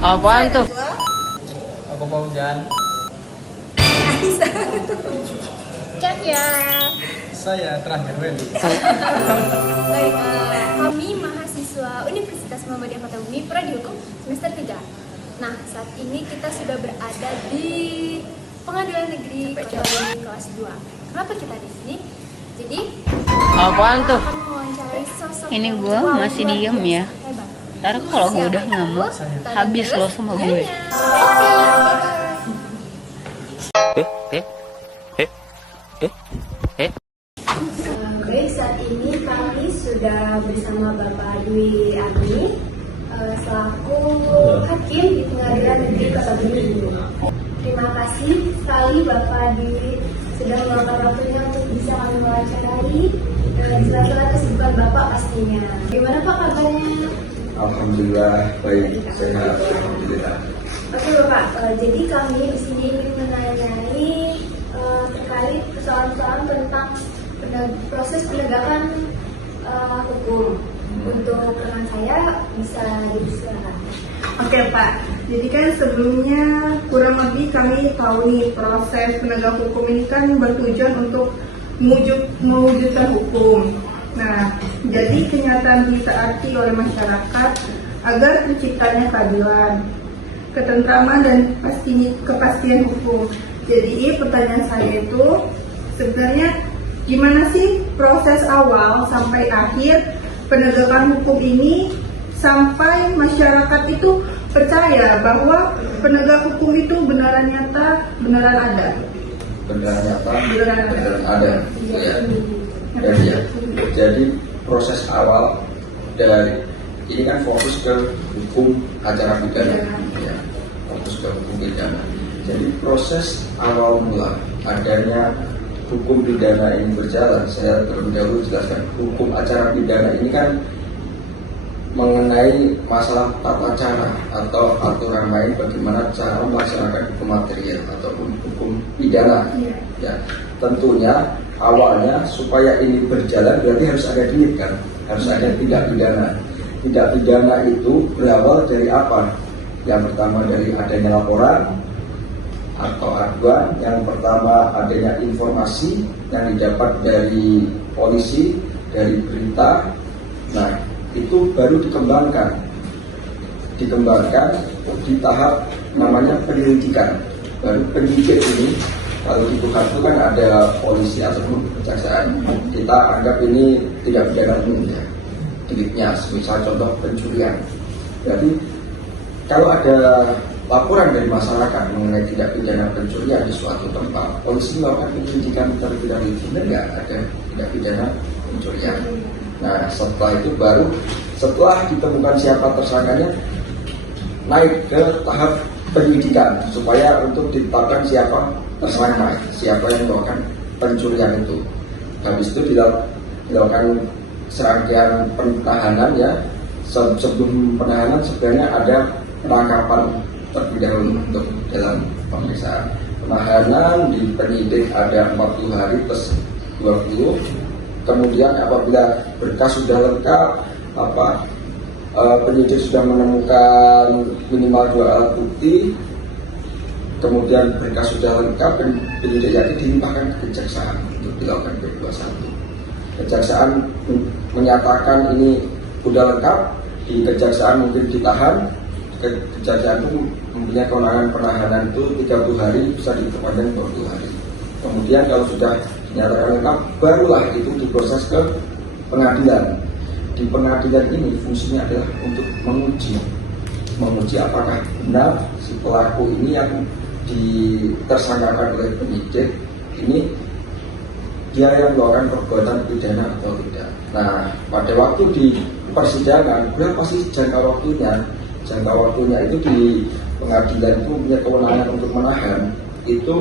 Apaan tuh? Aku mau jalan. Cek ya. Saya terakhir Wendy. Baik, kami mahasiswa Universitas Muhammadiyah Kota Bumi Prodi Hukum semester 3. Nah, saat ini kita sudah berada di Pengadilan Negeri Kota Bumi kelas 2. Kenapa kita di sini? Jadi, Apaan tuh? akan mewawancarai sosok Ini yang gua wow, masih luar diem ya. biasa hebat. Ntar kalau gue udah Siapa ngamuk, itu? Tanda habis terus lo sama gue. nanya. Baik, saat ini kami sudah bersama Bapak Dwi Agni selaku hakim di Pengadilan Negeri Kota Bumi. Terima kasih sekali Bapak Dwi sudah meluangkan waktunya untuk bisa kami mewawancarai di sela-sela kesibukan Bapak pastinya. Gimana Pak kabarnya? Alhamdulillah baik, sehat, alhamdulillah. Oke Bapak, jadi kami di sini ingin menanyai terkait persoalan-persoalan tentang proses penegakan hukum. Untuk rekan saya bisa dipersilakan. Oke Pak, jadi kan sebelumnya kurang lebih kami tahu nih proses penegak hukum ini kan bertujuan untuk mewujudkan hukum. Nah, jadi kenyataan disaati oleh masyarakat agar terciptanya keadilan, ketentraman dan kepastian hukum. Jadi pertanyaan saya itu sebenarnya gimana sih proses awal sampai akhir penegakan hukum ini sampai masyarakat itu percaya bahwa penegak hukum itu beneran nyata, beneran ada. Beneran nyata, Beneran ada. beneran ada. Ya. Jadi proses awal dari ini kan fokus ke hukum acara pidana, ya, fokus ke hukum pidana. Jadi proses awal mula adanya hukum pidana ini berjalan, saya terlebih dahulu jelaskan. Hukum acara pidana ini kan mengenai masalah tata cara atau aturan main bagaimana cara melaksanakan hukum material ataupun hukum pidana. Ya, tentunya awalnya supaya ini berjalan berarti harus ada duit kan, harus ada tindak pidana. Tindak pidana itu berawal dari apa? Yang pertama dari adanya laporan atau aduan, yang pertama adanya informasi yang didapat dari polisi, dari berita. Nah, itu baru dikembangkan di tahap namanya penyelidikan. Baru penyidik ini, kalau di Tuhan itu kan ada polisi ataupun kejaksaan, kita anggap ini tidak pidana umum ya, deliknya, misal contoh pencurian. Jadi kalau ada laporan dari masyarakat mengenai tindak pidana pencurian di suatu tempat, polisi melakukan penyelidikan terlebih dahulu, benar nggak ada tindak pidana pencurian. Nah, setelah itu baru setelah ditemukan siapa tersangkanya, naik ke tahap penyidikan supaya untuk ditetapkan siapa tersangka, siapa yang melakukan pencurian itu. Habis itu dilakukan serangkaian penahanan ya. Sebelum penahanan sebenarnya ada penangkapan terlebih dahulu untuk dalam pemeriksaan. Penahanan di penyidik ada 40 hari plus 20. Kemudian apabila berkas sudah lengkap, penyidik sudah menemukan minimal 2 alat bukti, kemudian berkas sudah lengkap, penyidik jadi dilimpahkan ke kejaksaan untuk dilakukan P21. Kejaksaan menyatakan ini sudah lengkap, di kejaksaan mungkin ditahan. Kejaksaan itu mempunyai kewenangan penahanan itu 30 hari, bisa diperpanjang 20 hari. Kemudian kalau sudah dinyatakan lengkap, barulah itu diproses ke pengadilan. Di pengadilan ini fungsinya adalah untuk menguji apakah benar si pelaku ini yang ditersangkakan oleh penyidik ini dia yang melakukan perbuatan pidana atau tidak. Nah, pada waktu di persidangan berapa sih jangka waktunya? Jangka waktunya itu di pengadilan itu punya kewenangan untuk menahan itu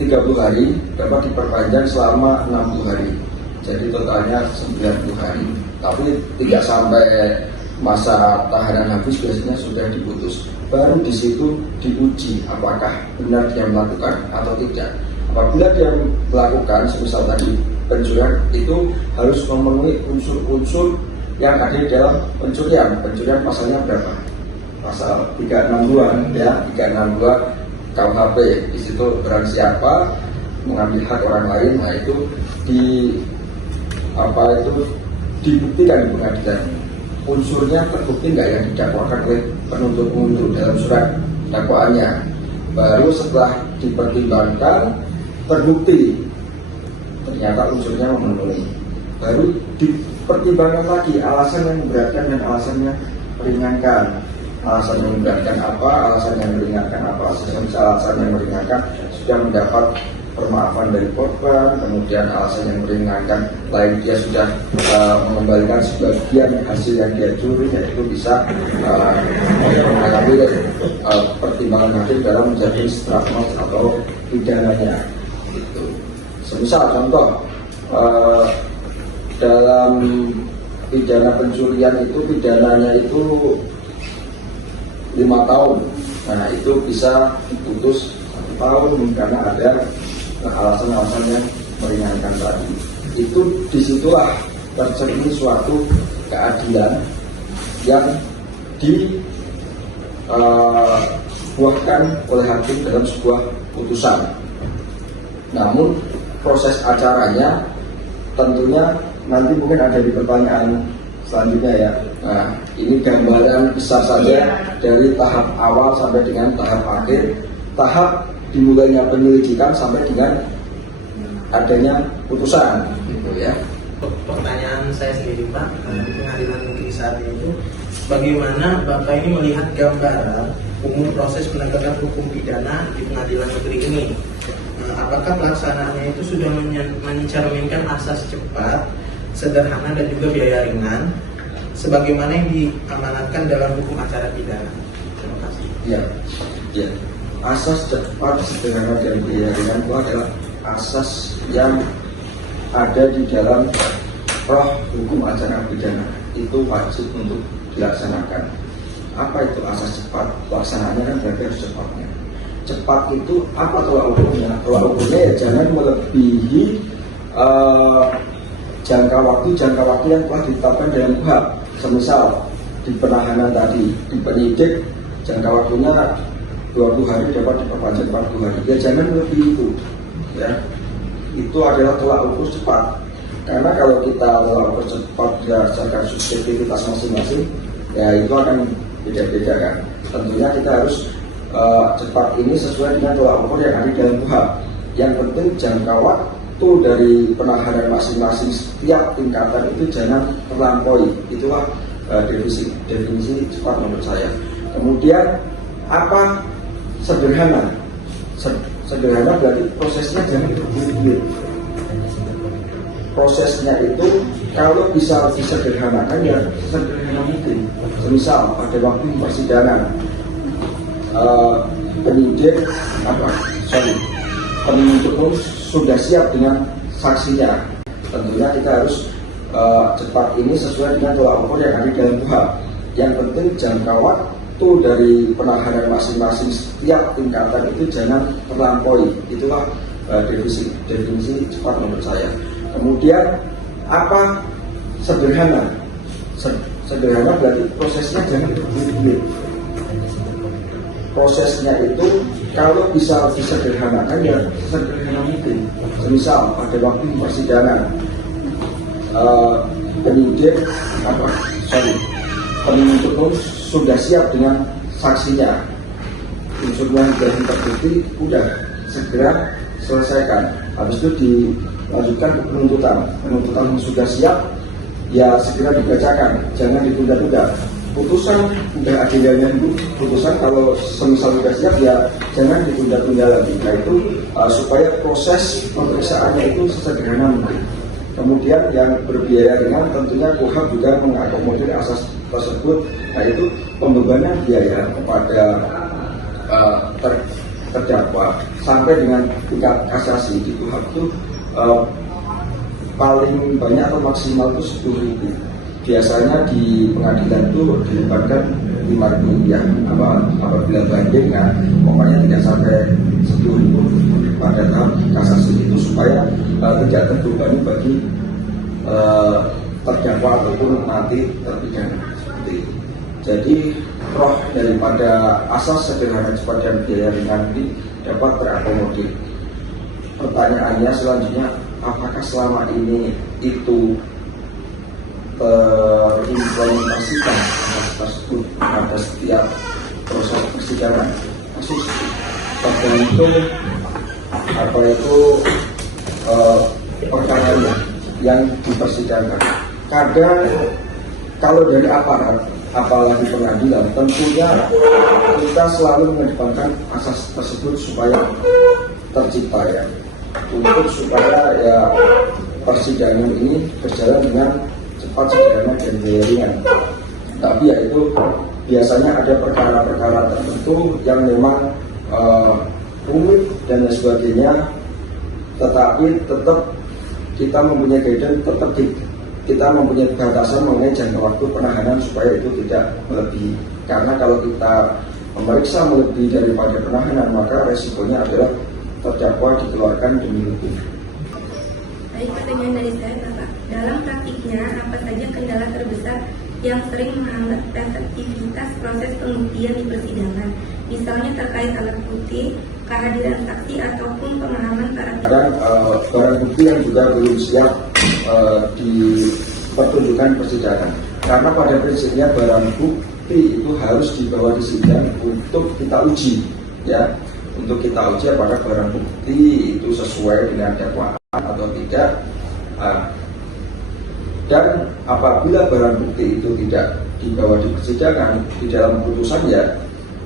30 hari, dapat diperpanjang selama 60 hari. Jadi totalnya 90 hari. Tapi tidak sampai masa tahanan habis, biasanya sudah diputus. Baru di situ diuji apakah benar dia melakukan atau tidak. Apabila dia melakukan, semisal tadi pencurian, itu harus memenuhi unsur-unsur yang hadir dalam pencurian. Pencurian pasalnya berapa? Pasal 362 ya, 362 KUHP. Di situ barang siapa mengambil hak orang lain, nah itu dibuktikan di pengadilan. Unsurnya terbukti nggak yang didakwakan oleh penuntut umum dalam surat dakwaannya. Baru setelah dipertimbangkan terbukti ternyata unsurnya memenuhi, baru dipertimbangkan lagi alasan yang memberatkan dan alasan yang meringankan. Alasan yang memberatkan apa, alasan yang meringankan apa. Alasan yang meringankan sudah mendapat permaafan dari korban, kemudian alasan yang meringankan lain dia sudah mengembalikan sebagian hasil yang dia curi, yaitu bisa mengalami pertimbangan hakim dalam menjadi strafnos atau pidananya. Gitu. Semisal contoh dalam pidana pencurian itu pidananya itu 5 tahun, nah itu bisa diputus 1 tahun karena ada alasan-alasan yang meringankan tadi. Itu disitulah tercermin suatu keadilan yang dibuahkan oleh hakim dalam sebuah putusan. Namun proses acaranya tentunya nanti mungkin ada di pertanyaan selanjutnya ya. Nah, ini gambaran besar saja dari tahap awal sampai dengan tahap akhir, tahap dimulainya penyelidikan sampai dengan adanya putusan, gitu ya. Pertanyaan saya sendiri Pak, di pengadilan negeri saat ini, bagaimana Bapak ini melihat gambaran umum proses penegakan hukum pidana di pengadilan negeri ini? Apakah pelaksanaannya itu sudah mencerminkan asas cepat, sederhana dan juga biaya ringan, sebagaimana yang diamanatkan dalam hukum acara pidana? Terima kasih. Ya. Asas cepat, sederhana dan biaya ringan itu adalah asas yang ada di dalam roh hukum acara pidana. Itu wajib untuk dilaksanakan. Apa itu asas cepat? Pelaksanaannya kan berarti harus cepatnya. Cepat itu apa tolak ukurnya? Tolak ukurnya ya jangan melebihi jangka waktu yang telah ditetapkan dalam KUHP. Semisal di penahanan tadi, di penyidik jangka waktunya 20 hari dapat diperpanjang 40 hari. Ya jangan lebih itu. Ya. Itu adalah tolak ukur cepat. Karena kalau kita tolak ukur cepat berdasarkan subjektivitas masing-masing, ya itu akan beda-beda kan. Tentunya kita harus cepat ini sesuai dengan tolak ukur yang ada dalam KUHP. Yang penting jangka waktu dari penahanan masing-masing setiap tingkatan itu jangan terlampaui. Itulah definisi cepat menurut saya. Kemudian apa sederhana? Sederhana berarti prosesnya jangan berbelit-belit. Prosesnya itu kalau bisa disederhanakan ya sederhana mungkin. Misal pada waktu persidangan penuntut umum sudah siap dengan saksinya. Tentunya kita harus cepat ini sesuai dengan tolak ukur yang ada dalam KUHP. Yang penting jangka waktu dari penahanan masing-masing setiap tingkatan itu jangan terlampaui. Itulah definisi cepat menurut saya. Kemudian apa sederhana? Sederhana berarti prosesnya jangan berbelit-belit. Prosesnya itu kalau bisa disederhanakan ya sederhana mungkin. Misal pada waktu persidangan penuntut umum sudah siap dengan saksinya, unsurnya sudah terbukti, udah segera selesaikan. Habis itu dilanjutkan ke penuntutan sudah siap, ya segera dibacakan, jangan ditunda-tunda. Putusan udah agendanya itu, putusan kalau semisal sudah siap ya jangan ditunda-tunda lagi. Nah itu supaya proses pemeriksaannya itu sesederhana mungkin. Kemudian yang berbiaya ringan tentunya KUHP juga mengakomodir asas tersebut, nah itu pembebanan biaya kepada terdakwa sampai dengan tingkat kasasi di KUHP itu paling banyak atau maksimal itu 10.000. Biasanya di pengadilan itu dilibatkan 5.000 apabila banding, nah pokoknya tidak sampai 10.000 pada tahap kasasi itu supaya tidak terbebani bagi terdakwa ataupun mati terpidana. Seperti itu. Jadi roh daripada asas sederhana cepat dan biaya ringan ini dapat terakomodir. Pertanyaannya selanjutnya, apakah selama ini itu terimplementasikan tersebut pada setiap proses persidangan? Kasus tergantung apa itu perkaranya yang dipersidangkan. Kadang kalau dari aparat, apalagi pengadilan, tentunya kita selalu mengedepankan asas tersebut supaya tercipta ya, untuk supaya ya persidangan ini berjalan dengan cepat, sederhana dan biaya ringan. Tapi ya itu biasanya ada perkara-perkara tertentu yang memang rumit dan lain sebagainya, tetapi tetap kita mempunyai guideline, tetap kita mempunyai batasan mengenai jangka waktu penahanan supaya itu tidak melebihi. Karena kalau kita memeriksa melebihi daripada penahanan, maka resikonya adalah terdakwa dikeluarkan demi hukum. Baik, pertanyaan dari saya, Bapak. Dalam praktiknya, apa saja kendala terbesar yang sering menghambat efektivitas proses pembuktian di persidangan? Misalnya terkait alat bukti, kehadiran saksi, ataupun pemahaman para pihak. Dan barang bukti yang juga belum siap dipertunjukkan persidangan. Karena pada prinsipnya barang bukti itu harus dibawa di sidang untuk kita uji, ya. Untuk kita uji apakah barang bukti itu sesuai dengan dakwaan atau tidak. Dan apabila barang bukti itu tidak dibawa di persidangan, di dalam putusan ya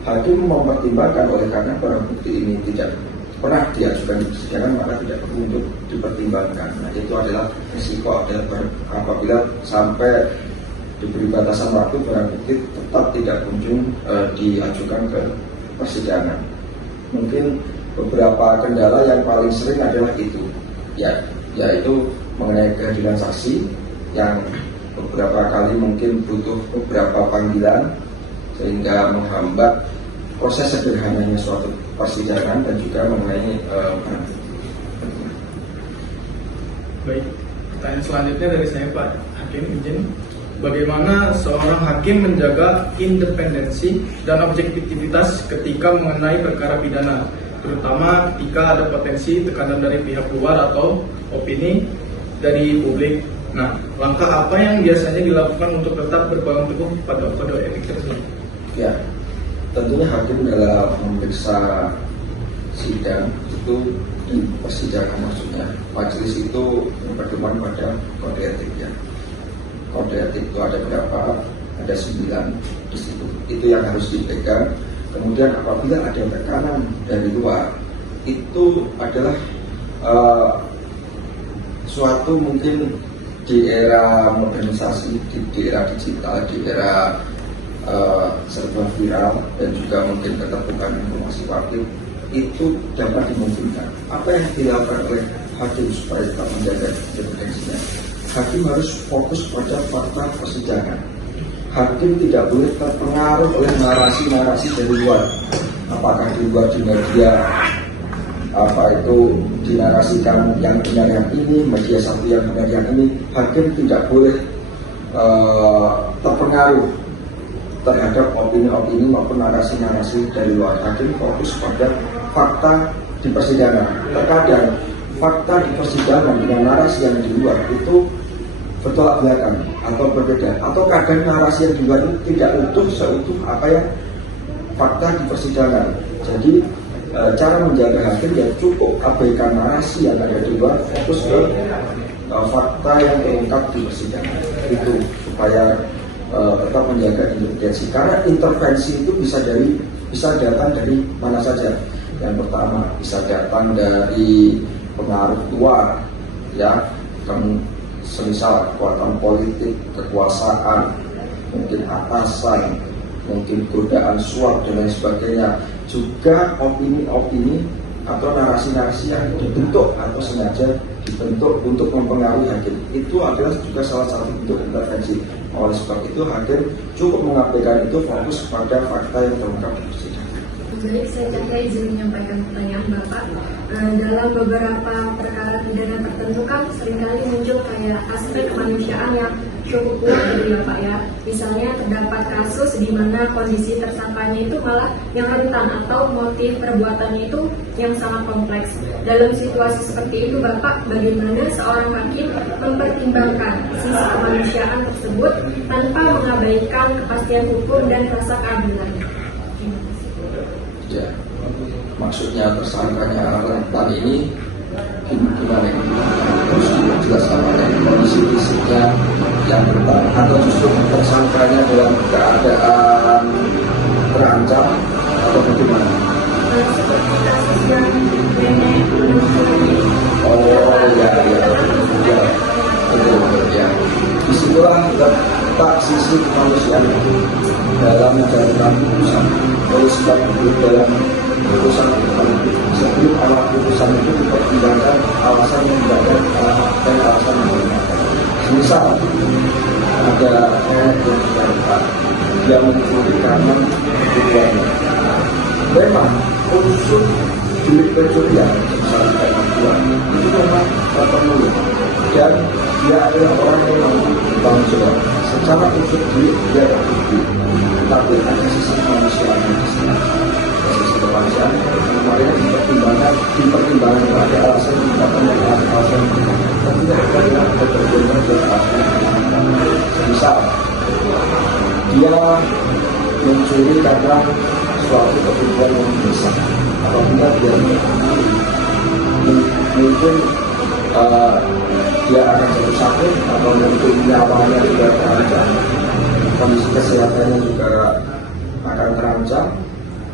hakim mempertimbangkan, oleh karena barang bukti ini tidak pernah diajukan di persidangan, maka tidak perlu untuk dipertimbangkan. Nah, itu adalah risiko apabila sampai diberi batasan waktu barang bukti tetap tidak kunjung diajukan ke persidangan. Mungkin beberapa kendala yang paling sering adalah itu, ya, yaitu mengenai kehadiran saksi yang beberapa kali mungkin butuh beberapa panggilan sehingga menghambat proses sederhananya suatu persidangan, dan juga mengenai Baik, pertanyaan selanjutnya dari saya, Pak Hakim, izin. Bagaimana seorang hakim menjaga independensi dan objektivitas ketika mengenai perkara pidana, terutama ketika ada potensi tekanan dari pihak luar atau opini dari publik? Nah, langkah apa yang biasanya dilakukan untuk tetap berpegang teguh pada kode etik tersebut? Ya, tentunya hakim dalam memeriksa sidang itu, di persidangan maksudnya, majelis itu berpedoman pada kode etik ya. Kode etik itu ada berapa? Ada 9 di situ. Itu yang harus dipegang. Kemudian apabila ada tekanan dari luar, itu adalah suatu mungkin di era modernisasi, di era digital, di era serba viral, dan juga mungkin keterbukaan informasi publik, itu dapat dimungkinkan. Apa yang dilakukan oleh hakim supaya tetap menjaga independensinya? Hakim harus fokus pada fakta persidangan. Hakim tidak boleh terpengaruh oleh narasi-narasi dari luar. Apakah di luar di media apa itu dinarasikan yang benar yang ini, media satu yang benar yang ini, hakim tidak boleh terpengaruh terhadap opini-opini maupun narasi-narasi dari luar. Hakim fokus pada fakta di persidangan. Terkadang fakta di persidangan dengan narasi yang di luar itu bertolak belakang atau berbeda, atau kadang narasi yang di luar itu tidak utuh seutuh apa yang fakta di persidangan. Jadi cara menjaga hakim ya cukup abaikan narasi yang ada di luar, fokus ke fakta yang terungkap di persidangan itu, supaya tetap menjaga independensi. Karena intervensi itu bisa datang dari mana saja. Yang pertama bisa datang dari pengaruh luar, ya, semisal kekuatan politik, kekuasaan, mungkin atasan, mungkin godaan suap dan lain sebagainya. Juga opini-opini atau narasi-narasi yang dibentuk atau sengaja dibentuk untuk mempengaruhi hakim, itu adalah juga salah satu bentuk intervensi. Oleh sebab itu hakim cukup mengabaikan itu, fokus pada fakta yang terungkap di persidangan. Baik, saya Cahya izin menyampaikan pertanyaan Bapak. Dalam beberapa perkara pidana tertentu kan seringkali muncul kayak aspek kemanusiaan yang cukup kuat gitu ya Pak ya. Misalnya terdapat kasus di mana kondisi tersangkanya itu malah yang rentan atau motif perbuatannya itu yang sangat kompleks. Dalam situasi seperti itu Bapak, bagaimana seorang hakim mempertimbangkan sisi kemanusiaan tersebut tanpa mengabaikan kepastian hukum dan rasa keadilan? Ya, maksudnya tersangkanya rentan ini gimana ini? Terus dijelaskan kondisi fisiknya yang rentan atau justru tersangkanya dalam keadaan terancam atau bagaimana? Seperti kasus yang nenek menemukan. Oh ya, betul ya. Disitulah letak sisi kemanusiaan dalam menjalankan putusan. Oleh sebab itu dalam putusan sebelum awal putusan itu dipertimbangkan alasan yang tidak dan alasan yang benar. Misal ada nenek yang terdapat yang mencuri karena tujuannya. Memang unsur duit pencurian misalnya kemampuan itu memang perlu dan dia adalah orang yang mampu bertanggung jawab. Secara unsur duit dia terbukti, tetapi ada sisi kemanusiaan di sana. Sisi kemanusiaan makanya dipertimbangkan pada alasan yang tidak punya alasan dan tidak ada ketergantungan dari alasan. Misal dia mencuri karena suatu kebutuhan yang besar. Apabila dia mungkin dia akan jatuh sakit atau mungkin nyawanya juga terancam, kondisi kesehatannya juga akan terancam,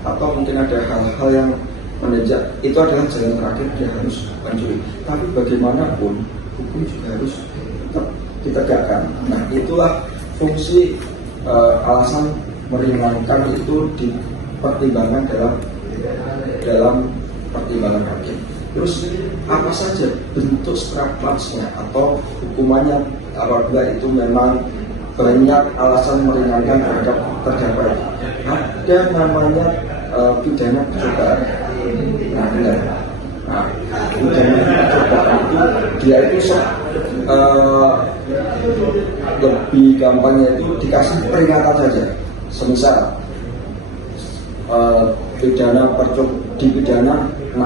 atau mungkin ada hal-hal yang menanjak, itu adalah jalan terakhir dia harus mencuri. Tapi bagaimanapun hukum juga harus tetap ditegakkan. Nah, itulah fungsi alasan meringankan itu dipertimbangkan dalam pertimbangan hakim. Terus apa saja bentuk strafmaxnya atau hukumannya apabila itu memang banyak alasan meringankan terhadap terdakwa? Ada namanya pidana percobaan. Nah, benar. Nah, pidana percobaan itu dia itu lebih gampangnya itu dikasih peringatan saja. Semisal dipidana 6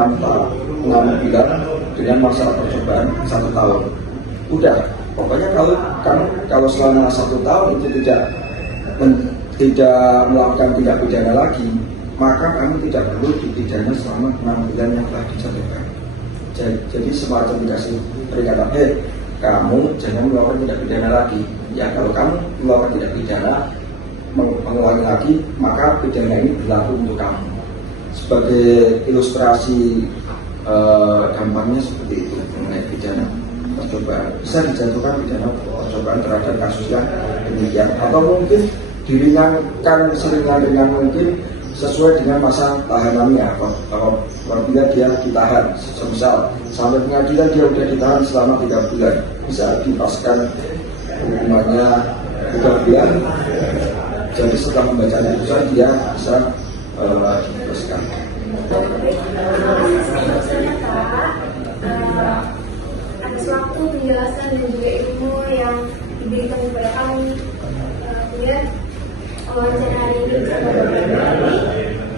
bulan dengan masa percobaan 1 tahun. Udah, pokoknya kalau selama 1 tahun itu tidak melakukan tindak pidana lagi, maka kami tidak perlu dipidana selama 6 bulan yang telah dijatuhkan. Jadi semacam dikasih peringatan, kamu jangan melakukan tindak pidana lagi. Ya, kalau kamu melakukan tindak pidana mengulangi lagi, maka pidana ini berlaku untuk kamu. Sebagai ilustrasi gampangnya seperti itu mengenai pidana percobaan. Bisa dijatuhkan pidana percobaan terhadap kasus yang demikian, atau mungkin diringankan seringan-ringan mungkin sesuai dengan masa tahanannya. Apabila dia ditahan, semisal sampai pengadilan dia sudah ditahan selama 3 bulan, bisa dipaskan hukumannya 3 bulan. Jadi setelah membaca putusan dia bisa dibebaskan. Atas waktu, penjelasan dan juga ilmu yang diberikan kepada kami, kemudian wawancara hari ini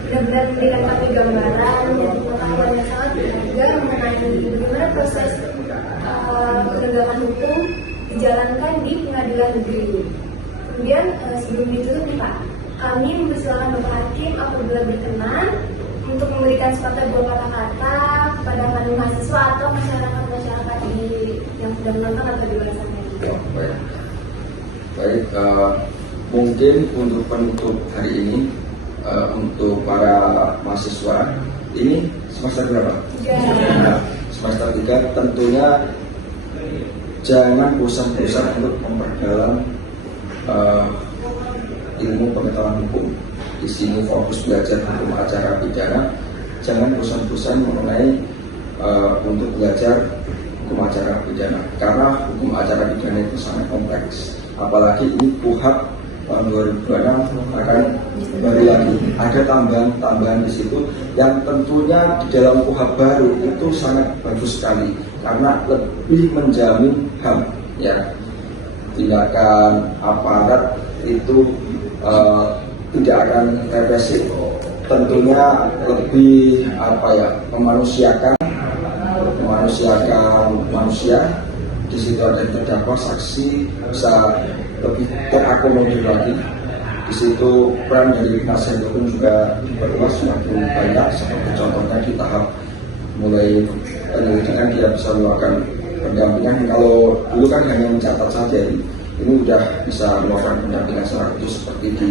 benar-benar memberikan kami gambaran dan pengetahuan yang sangat berharga mengenai bagaimana proses penegakan hukum dijalankan di pengadilan negeri ini. Kemudian sebelum ditutup nih Pak, kami mempersilakan Bapak Hakim apabila berkenan untuk memberikan sepatah 2 kata-kata kepada kami mahasiswa atau masyarakat yang sedang menonton atau di luar sana. Baik, mungkin untuk penutup hari ini untuk para mahasiswa ini semester berapa? Nah, semester 3 tentunya jangan bosan-bosan untuk memperdalam ilmu pengetahuan hukum. Di sini fokus belajar hukum acara pidana. Jangan bosan-bosan mengenai untuk belajar hukum acara pidana, karena hukum acara pidana itu sangat kompleks. Apalagi ini KUHP tahun 2026 akan baru lagi. ada tambahan di situ yang tentunya di dalam KUHP baru itu sangat bagus sekali karena lebih menjamin HAM ya. Tindakan aparat itu tidak akan represif, tentunya lebih memanusiakan manusia. Di situ ada terdakwa, saksi bisa lebih terakomodir lagi. Di situ peran dari penasihat hukum juga diperluas semakin banyak, seperti contohnya di tahap mulai penyelidikan dia bisa melakukan pendampingan. Kalau dulu kan hanya mencatat saja, ini sudah bisa melakukan pendampingan secara khusus seperti di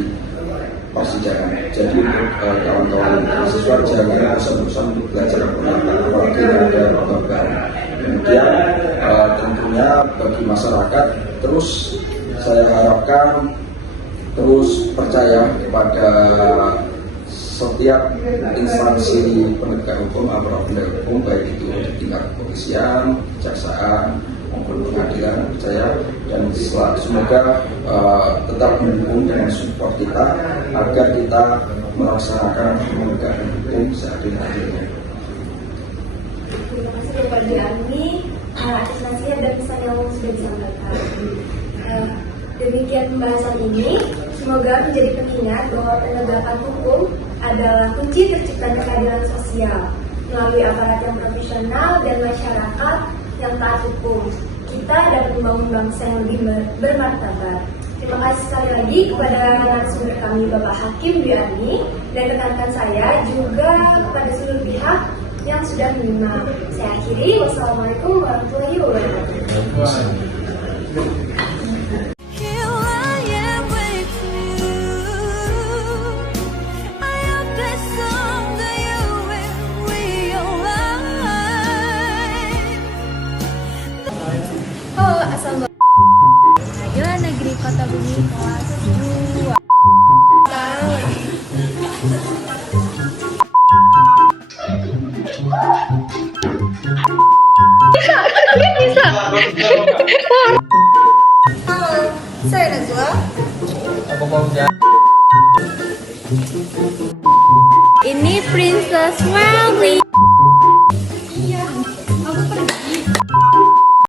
persidangan. Jadi untuk kawan-kawan mahasiswa jangan bosan-bosan untuk belajar apalagi ada korban. Kemudian tentunya bagi masyarakat terus saya harapkan terus percaya kepada setiap instansi penegak hukum atau penegak hukum, baik itu di tingkat kepolisian, kejaksaan maupun pengadilan, percaya dan semoga tetap mendukung dan support kita agar kita melaksanakan penegakan hukum seadil-adilnya. Terima kasih kepada Ami atas nasihat dan pesan yang sudah disampaikan. Demikian pembahasan ini, semoga menjadi pengingat bahwa penegakan hukum adalah kunci terciptanya keadilan sosial melalui aparat yang profesional dan masyarakat yang taat hukum. Kita dapat membangun bangsa yang lebih bermartabat. Terima kasih sekali lagi kepada narasumber kami Bapak Hakim Dwi Arni dan rekan-rekan saya, juga kepada seluruh pihak yang sudah menyimak. Saya akhiri, wassalamualaikum warahmatullahi wabarakatuh. Pengadilan Negeri Kota Bumi kelas 2. Halo, saya Najwa. Ini Princess Welly.